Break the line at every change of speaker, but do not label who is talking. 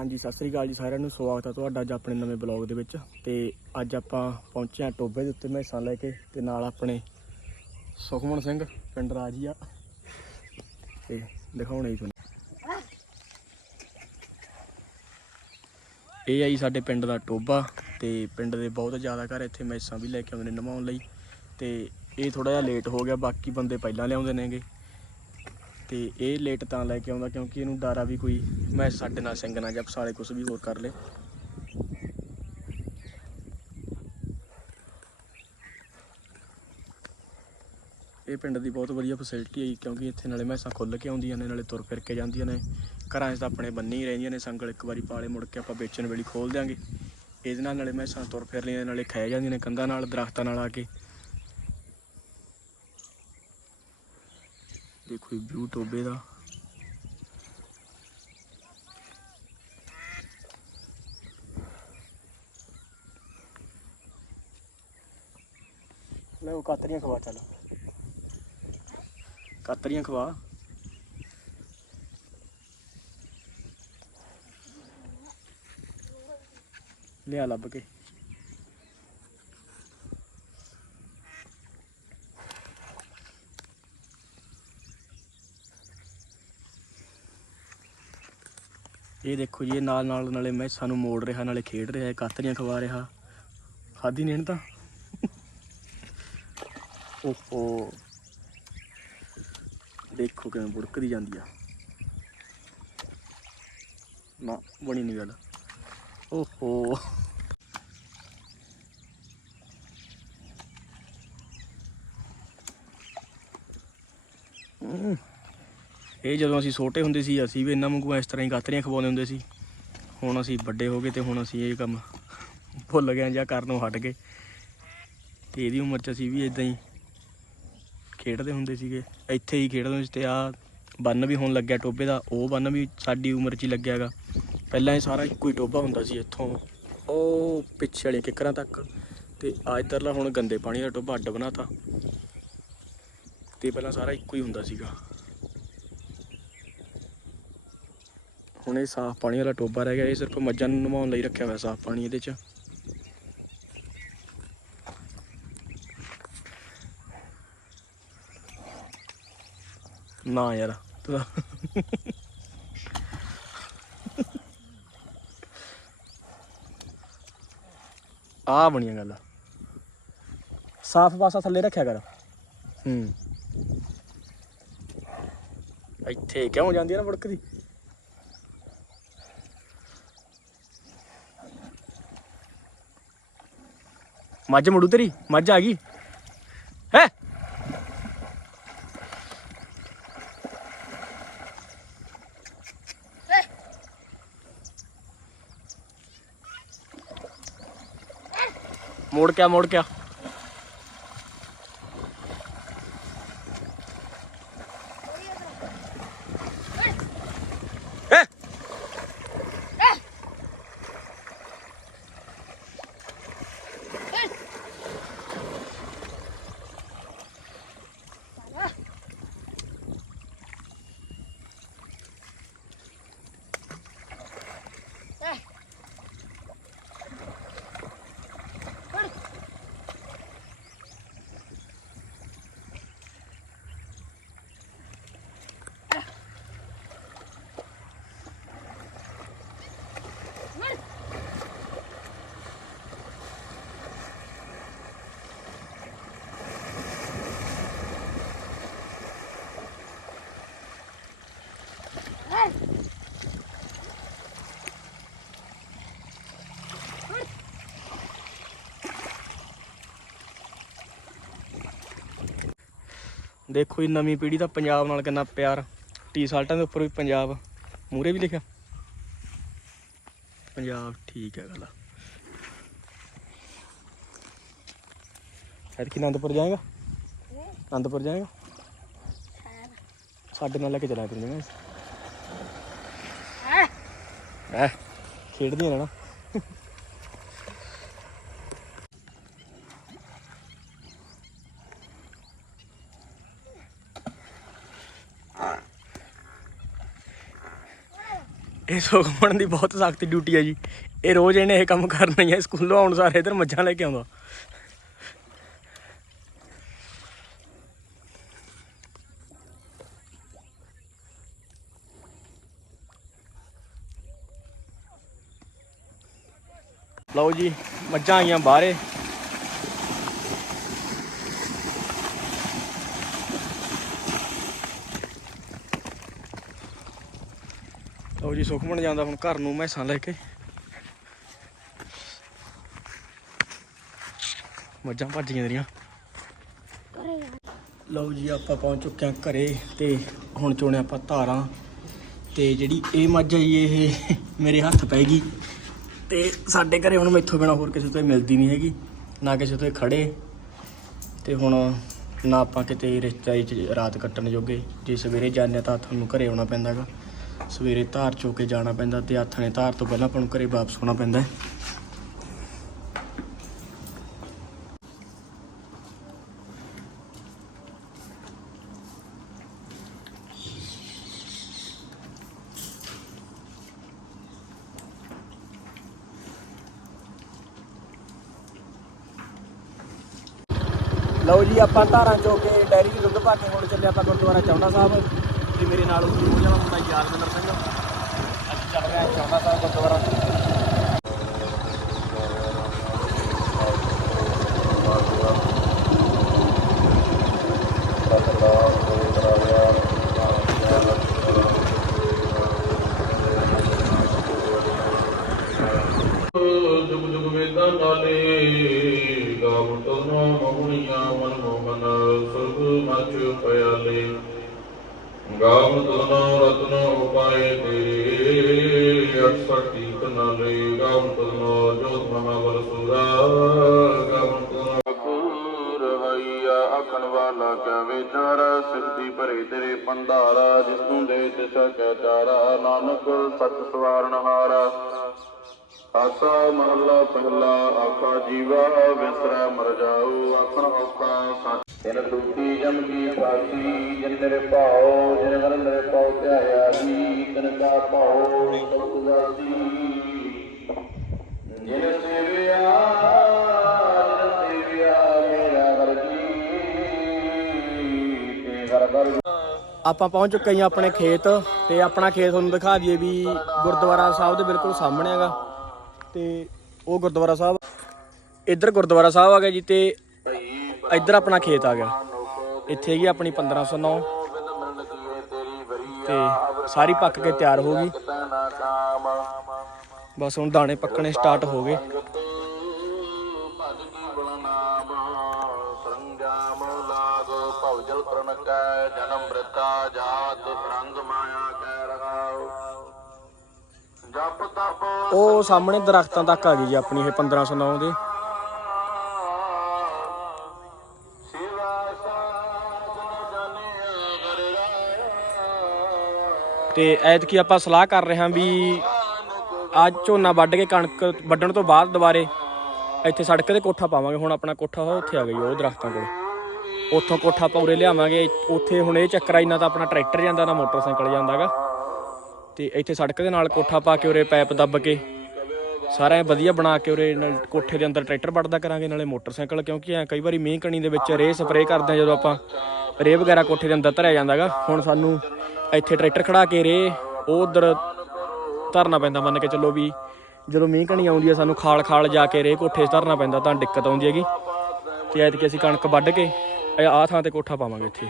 ਹਾਂਜੀ, ਸਤਿ ਸ੍ਰੀ ਅਕਾਲ ਜੀ ਸਾਰਿਆਂ ਨੂੰ। ਸਵਾਗਤ ਹੈ ਤੁਹਾਡਾ ਅੱਜ ਆਪਣੇ ਨਵੇਂ ਬਲੌਗ ਦੇ ਵਿੱਚ। ਤੇ ਅੱਜ ਆਪਾਂ ਪਹੁੰਚੇ ਹਾਂ ਟੋਬੇ ਦੇ ਉੱਤੇ ਮੈਸਾਂ ਲੈ ਕੇ ਤੇ ਨਾਲ ਆਪਣੇ ਸੁਖਮਨ ਸਿੰਘ ਪਿੰਡ ਰਾਜੀਆ। ਤੇ ਦਿਖਾਉਣੇ ਤੁਹਾਨੂੰ। ਇਹ ਆਈ ਸਾਡੇ ਪਿੰਡ ਦਾ ਟੋਬਾ ਤੇ ਪਿੰਡ ਦੇ ਬਹੁਤ ਜ਼ਿਆਦਾ ਘਰ ਇੱਥੇ ਮੈਸਾਂ ਵੀ ਲੈ ਕੇ ਆਉਂਦੇ ਨੇ ਨਮਾਉਣ ਲਈ। ਤੇ ਇਹ ਥੋੜਾ ਜਿਹਾ ਲੇਟ ਹੋ ਗਿਆ, ਬਾਕੀ ਬੰਦੇ ਪਹਿਲਾਂ ਲਿਆਉਂਦੇ ਨੇਗੇ। ਤੇ ਇਹ ਲੇਟ ਤਾਂ ਲੈ ਕੇ ਆਉਂਦਾ ਕਿਉਂਕਿ ਇਹਨੂੰ ਡਾਰਾ ਵੀ ਕੋਈ ਮੈਂ ਸਾਡੇ ਨਾਲ ਸਿੰਘ ਨਾ ਜਾਂ ਸਾਲੇ ਕੁਝ ਵੀ ਹੋਰ ਕਰ ਲੇ। ਇਹ ਪਿੰਡ ਦੀ ਬਹੁਤ ਵਧੀਆ ਫੈਸਿਲਿਟੀ ਹੈ ਕਿਉਂਕਿ ਇੱਥੇ ਨਾਲੇ ਮੈਸਾਂ ਖੁੱਲ ਕੇ ਆਉਂਦੀਆਂ ਨੇ, ਨਾਲੇ ਤੁਰ ਫਿਰ ਕੇ ਜਾਂਦੀਆਂ ਨੇ। ਘਰਾਂ 'ਚ ਤਾਂ ਆਪਣੇ ਬੰਨੀ ਹੀ ਰਹਿੰਦੀਆਂ ਨੇ, ਸੰਗਲ ਇੱਕ ਵਾਰੀ ਪਾਲੇ ਮੁੜ ਕੇ ਆਪਾਂ ਵੇਚਣ ਵੇਲੇ ਖੋਲ ਦਿਆਂਗੇ। ਇਹਦੇ ਨਾਲ ਨਾਲੇ ਮੈਸਾਂ ਤੁਰ ਫਿਰ ਲਈਆਂ ਨਾਲੇ ਖਾਇਆ ਜਾਂਦੀਆਂ ਨੇ ਕੰਧਾਂ ਨਾਲ, ਦਰਖਤਾਂ ਨਾਲ ਆ ਕੇ। ਦੇਖੋ ਇਹ ਵਿਊ ਟੋਬੇ ਦਾ। ਲੈ ਉਹ ਕਾਤਰੀਆਂ ਖਵਾ ਚੱਲ। ਕਾਤਰੀਆਂ ਖਵਾ। ਲਿਆ ਲੱਭ ਕੇ। ਇਹ ਦੇਖੋ ਜੀ, ਇਹ ਨਾਲ ਨਾਲ ਨਾਲੇ ਮੈਂ ਸਾਨੂੰ ਮੋੜ ਰਿਹਾ, ਨਾਲੇ ਖੇਡ ਰਿਹਾ ਕਾਤਰੀਆਂ ਖਵਾ ਰਿਹਾ। ਖਾਦੀ ਨਹੀਂ ਤਾਂ? ਓਹੋ। ਦੇਖੋ ਕਿਵੇਂ ਬੁੜਕਦੀ ਜਾਂਦੀ ਆ। ਨਾ, ਬਣੀ ਨਹੀਂ ਗੱਲ। ਓਹੋ। ਇਹ ਜਦੋਂ ਅਸੀਂ ਛੋਟੇ ਹੁੰਦੇ ਸੀ, ਅਸੀਂ ਵੀ ਇਹਨਾਂ ਵਾਂਗੂ ਇਸ ਤਰ੍ਹਾਂ ਹੀ ਗਾਤਰੀਆਂ ਖਵਾਉਂਦੇ ਹੁੰਦੇ ਸੀ। ਹੁਣ ਅਸੀਂ ਵੱਡੇ ਹੋ ਗਏ ਤੇ ਹੁਣ ਅਸੀਂ ਇਹ ਕੰਮ ਭੁੱਲ ਗਏ ਹਾਂ ਜਾਂ ਕਰਨੋਂ ਹਟ ਗਏ। ਤੇ ਇਹਦੀ ਉਮਰ 'ਚ ਅਸੀਂ ਵੀ ਇਦਾਂ ਹੀ ਖੇਡਦੇ ਹੁੰਦੇ ਸੀਗੇ। ਇੱਥੇ ਹੀ ਖੇਡਦੇ ਹੁੰਦੇ ਸੀ ਤੇ ਆ ਬੰਨ ਵੀ ਹੋਣ ਲੱਗਿਆ ਟੋਬੇ ਦਾ, ਉਹ ਬੰਨ ਵੀ ਸਾਡੀ ਉਮਰ 'ਚ ਹੀ ਲੱਗਿਆਗਾ ਪਹਿਲਾਂ ਇਹ ਸਾਰਾ ਇੱਕੋ ਹੀ ਟੋਬਾ ਹੁੰਦਾ ਸੀ ਇੱਥੋਂ, ਉਹ ਪਿੱਛੇ ਵਾਲੀਆਂ ਕਿੱਕਰਾਂ ਤੱਕ। ਤੇ ਆ ਇੱਧਰਲਾ ਹੁਣ ਗੰਦੇ ਪਾਣੀ ਦਾ ਟੋਬਾ ਅੱਡ ਬਣਾਤਾ। ਤੇ ਪਹਿਲਾਂ ਸਾਰਾ ਇੱਕੋ ਹੀ ਹੁੰਦਾ ਸੀਗਾ। ਹੁਣ ਇਹ ਸਾਫ਼ ਪਾਣੀ ਵਾਲਾ ਟੋਬਾ ਰਹਿ ਗਿਆ ਇਹ ਸਿਰਫ ਮੱਝਾਂ ਨੂੰ ਨਵਾਉਣ ਲਈ ਰੱਖਿਆ ਹੋਇਆ ਸਾਫ਼ ਪਾਣੀ ਇਹਦੇ 'ਚ। ਨਾ ਯਾਰ ਆ ਬਣੀਆਂ ਗੱਲ। ਸਾਫ਼ ਪਾਸਾ ਥੱਲੇ ਰੱਖਿਆ ਕਰ। ਹੂੰ। ਇੱਥੇ ਕਿਉਂ ਜਾਂਦੀ ਆ ਨਾ ਵੜਕਦੀ ਮੱਝ ਮੁੜੂ ਤੇਰੀ ਮੱਝ ਆ ਗਈ। ਹੈ? ਮੋੜ ਕੇ ਮੋੜ ਕੇ ਦੇਖੋ ਜੀ ਨਵੀਂ ਪੀੜ੍ਹੀ ਦਾ ਪੰਜਾਬ ਨਾਲ ਕਿੰਨਾ ਪਿਆਰ। ਟੀ-ਸ਼ਰਟਾਂ ਦੇ ਉੱਪਰ ਵੀ ਪੰਜਾਬ। ਮੂਰੇ ਵੀ ਲਿਖਿਆ। ਪੰਜਾਬ ਠੀਕ ਹੈ ਗੱਲ। ਐਤਕੀ ਆਨੰਦਪੁਰ ਜਾਏਗਾ? ਆਨੰਦਪੁਰ ਜਾਏਗਾ? ਸਾਡੇ ਨਾਲ ਲੈ ਕੇ ਚਲਾ ਤੂੰ ਜਣਾ ਐ ਖੇਡਦੀਆਂ ਰਹਿਣਾ ਇਹ ਸੁਖਮਣ ਦੀ ਬਹੁਤ ਸਖਤ ਡਿਊਟੀ ਹੈ ਜੀ। ਇਹ ਰੋਜ਼ ਇਹਨੇ ਇਹ ਕੰਮ ਕਰਨਾ ਹੀ ਹੈ ਸਕੂਲੋਂ ਆਉਣ ਸਾਰੇ ਇਧਰ ਮੱਝਾਂ ਲੈ ਕੇ ਆਉਂਦਾ। ਲਓ ਜੀ, ਮੱਝਾਂ ਆਈਆਂ ਬਾਹਰੇ। ਲਓ ਜੀ ਸੁਖਮਣ ਜਾਂਦਾ ਹੁਣ ਘਰ ਨੂੰ ਮੈਸਾਂ ਲੈ ਕੇ। ਮੱਝਾਂ ਭੱਜ ਗਈਆਂ ਤੇਰੀਆਂ। ਲਓ ਜੀ, ਆਪਾਂ ਪਹੁੰਚ ਚੁੱਕੇ ਹਾਂ ਘਰੇ ਤੇ ਹੁਣ ਚੋਣੇ ਆਪਾਂ ਧਾਰਾਂ। ਤੇ ਜਿਹੜੀ ਇਹ ਮੱਝ ਆਈ ਇਹ ਮੇਰੇ ਹੱਥ ਪੈ ਗਈ। ਤੇ ਸਾਡੇ ਘਰੇ ਹੁਣ ਮੈਥੋਂ ਬਿਨਾ ਹੋਰ ਕਿਸੇ ਤੋਂ ਮਿਲਦੀ ਨਹੀਂ ਹੈਗੀ। ਨਾ ਕਿਸੇ ਤੋਂ ਇਹ ਖੜੇ। ਤੇ ਹੁਣ ਨਾ ਆਪਾਂ ਕਿਤੇ ਰਿਸ਼ਤੇਦਾਰੀ 'ਚ ਰਾਤ ਕੱਟਣ ਜੋਗੇ। ਜੇ ਸਵੇਰੇ ਜਾਂਦੇ ਹਾਂ ਤਾਂ ਤੁਹਾਨੂੰ ਘਰੇ ਆਉਣਾ ਪੈਂਦਾਗਾ। ਸਵੇਰੇ ਧਾਰ ਚੋ ਕੇ ਜਾਣਾ ਪੈਂਦਾ ਤੇ ਹੱਥ ਨੇ ਧਾਰ ਤੋਂ ਪਹਿਲਾਂ ਆਪਾਂ ਨੂੰ ਘਰੇ ਵਾਪਸ ਆਉਣਾ ਪੈਂਦਾ ਲਓ ਜੀ, ਆਪਾਂ ਧਾਰਾਂ ਚੋ ਕੇ ਡੈਰੀ 'ਚ ਦੁੱਧ ਪਾ ਕੇ ਹੁਣ ਚੱਲੇ ਆਪਾਂ ਗੁਰਦੁਆਰਾ ਚੌਂਡਾ ਸਾਹਿਬ। ਤੇ ਮੇਰੇ ਨਾਲ ਉਹ ਹੋ ਜਾਵਾ ਮੁੰਡਾ ਯਾਦਵਿੰਦਰ ਸਿੰਘ। ਅਸੀਂ ਚੱਲ ਰਹੇ ਹਾਂ ਚੌਂਡਾ ਸਾਹਿਬ ਗੁਰਦੁਆਰਾ।
ਜੁਗ ਜੁਗ ਵੇਦਾਂ ਨਾਲੇ ਗਾਵਤ ਨਾ ਮਹੁਣੀਆਂ ਮਨ ਮੋਹਨ ਸੁਰਗ ਮਚ ਪਿਆਲੇ। ਗਾਵਤ ਨਾ ਰਤਨ ਉਪਾਏ ਤੇਰੇ ਅਕਸਰ ਕੀਤ ਨਾਲੇ ਗਾਵਤ ਨਾ ਜੋਤ ਮਹਾਵਰ ਸੁਰਾ ਗਾਵਤ ਨਾ ਕੂਰ ਹਈਆ ਅਖਣ ਵਾਲਾ ਕਾ ਵਿਚਾਰ ਸਿੱਧੀ ਭਰੇ ਤੇਰੇ ਪੰਡਾਰਾ ਜਿਸ ਨੂੰ ਦੇ ਤਿਸ ਕੈ ਚਾਰਾ। ਨਾਨਕ ਸਤ ਸਵਾਰਨ ਹਾਰਾ, ਆਸਾ ਮਹੱਲਾ ਪਹਿਲਾ, ਆਖਾ ਜੀਵਾ ਵਿਸਰੈ ਮਰ ਜਾਉ ਆਖਣ ਔਖਾ ਤਿਨ ਦੂਤੀ ਜਮ ਕੀ ਸਾਥੀ ਜਿਨ ਨਿਰ ਭਾਉ, ਜਿਨ ਹਰ ਨਿਰ ਭਾਉ ਧਿਆਇਆ ਜੀ, ਤਿਨ ਕਾ ਭਾਉ ਸਬਦ ਦਾਸੀ ਜਿਨ ਸੇਵਿਆ
ਆਪਾਂ ਪਹੁੰਚ ਚੁੱਕੇ ਹਾਂ ਆਪਣੇ ਖੇਤ, ਤੇ ਆਪਣਾ ਖੇਤ ਤੁਹਾਨੂੰ ਦਿਖਾ ਦਈਏ ਵੀ ਗੁਰਦੁਆਰਾ ਸਾਹਿਬ ਦੇ ਬਿਲਕੁਲ ਸਾਹਮਣੇ ਹੈਗਾ। ਤੇ ਉਹ ਗੁਰਦੁਆਰਾ ਸਾਹਿਬ ਇੱਧਰ ਗੁਰਦੁਆਰਾ ਸਾਹਿਬ ਆ ਗਿਆ ਜੀ, ਤੇ ਇੱਧਰ ਆਪਣਾ ਖੇਤ ਆ ਗਿਆ। ਇੱਥੇ ਹੈਗੀ ਆਪਣੀ 1509 ਤੇ ਸਾਰੀ ਪੱਕ ਕੇ ਤਿਆਰ ਹੋ ਗਈ। ਬਸ ਹੁਣ ਦਾਣੇ ਪੱਕਣੇ ਸਟਾਰਟ ਹੋ ਗਏ।
ਭਵਜਲ ਪ੍ਰਣਕੈ ਜਨਮ ਮ੍ਰਿਤਾ ਜਾਤ ਰੰਗ ਮਾਇਆ ਕੈ ਰਹਾਉ ਜਪ ਤਪ
ਉਹ ਸਾਹਮਣੇ ਦਰਖਤਾਂ ਤੱਕ ਆ ਗਈ ਜੀ ਆਪਣੀ ਇਹ 1509 ਦੇ। ਤੇ ਐਤਕੀ ਆਪਾਂ ਸਲਾਹ ਕਰ ਰਹੇ ਹਾਂ ਵੀ ਅੱਜ ਝੋਨਾ ਵੱਢ ਕੇ ਕਣਕ ਵੱਢਣ ਤੋਂ ਬਾਅਦ ਦੁਬਾਰੇ ਇੱਥੇ ਸੜਕ ਤੇ ਕੋਠਾ ਪਾਵਾਂਗੇ। ਹੁਣ ਆਪਣਾ ਕੋਠਾ ਉਹ ਉੱਥੇ ਆ ਗਈ ਉਹ ਦਰਖਤਾਂ ਕੋਲ। ਉੱਥੋਂ ਕੋਠਾ ਪੌਰੇ ਲਿਆਵਾਂਗੇ। ਉੱਥੇ ਹੁਣ ਇਹ ਚੱਕਰ ਆ, ਇੰਨਾ ਤਾਂ ਆਪਣਾ ਟਰੈਕਟਰ ਜਾਂਦਾ ਨਾ ਮੋਟਰਸਾਈਕਲ ਜਾਂਦਾਗਾ ਤੇ ਇੱਥੇ ਸੜਕ ਦੇ ਨਾਲ ਕੋਠਾ ਪਾ ਕੇ ਉਰੇ ਪੈਪ ਦੱਬ ਕੇ ਸਾਰਾ ਵਧੀਆ ਬਣਾ ਕੇ ਉਰੇ ਨਾਲ ਕੋਠੇ ਦੇ ਅੰਦਰ ਟਰੈਕਟਰ ਵੱਢਦਾ ਕਰਾਂਗੇ, ਨਾਲੇ ਮੋਟਰਸਾਈਕਲ, ਕਿਉਂਕਿ ਐ ਕਈ ਵਾਰੀ ਮੀਂਹ ਕਣੀ ਦੇ ਵਿੱਚ ਰੇ ਸਪਰੇਅ ਕਰਦੇ ਆ ਜਦੋਂ ਆਪਾਂ ਰੇ ਵਗੈਰਾ ਕੋਠੇ ਦੇ ਅੰਦਰ ਧਰਿਆ ਜਾਂਦਾਗਾ ਹੁਣ ਸਾਨੂੰ ਇੱਥੇ ਟਰੈਕਟਰ ਖੜਾ ਕੇ ਰੇ ਉਹ ਉਧਰ ਧਰਨਾ ਪੈਂਦਾ ਮੰਨ ਕੇ ਚੱਲੋ ਵੀ, ਜਦੋਂ ਮੀਂਹ ਕਣੀ ਆਉਂਦੀ ਆ, ਸਾਨੂੰ ਖਾਲ ਖਾਲ ਜਾ ਕੇ ਰੇ, ਕੋਠੇ 'ਚ ਧਰਨਾ ਪੈਂਦਾ, ਤਾਂ ਦਿੱਕਤ ਆਉਂਦੀ ਹੈਗੀ। ਤੇ ਐਤਕੀ ਅਸੀਂ ਕਣਕ ਵੱਢ ਕੇ, ਇਹ ਆਹ ਥਾਂ ਤੇ ਕੋਠਾ ਪਾਵਾਂਗੇ ਇੱਥੇ।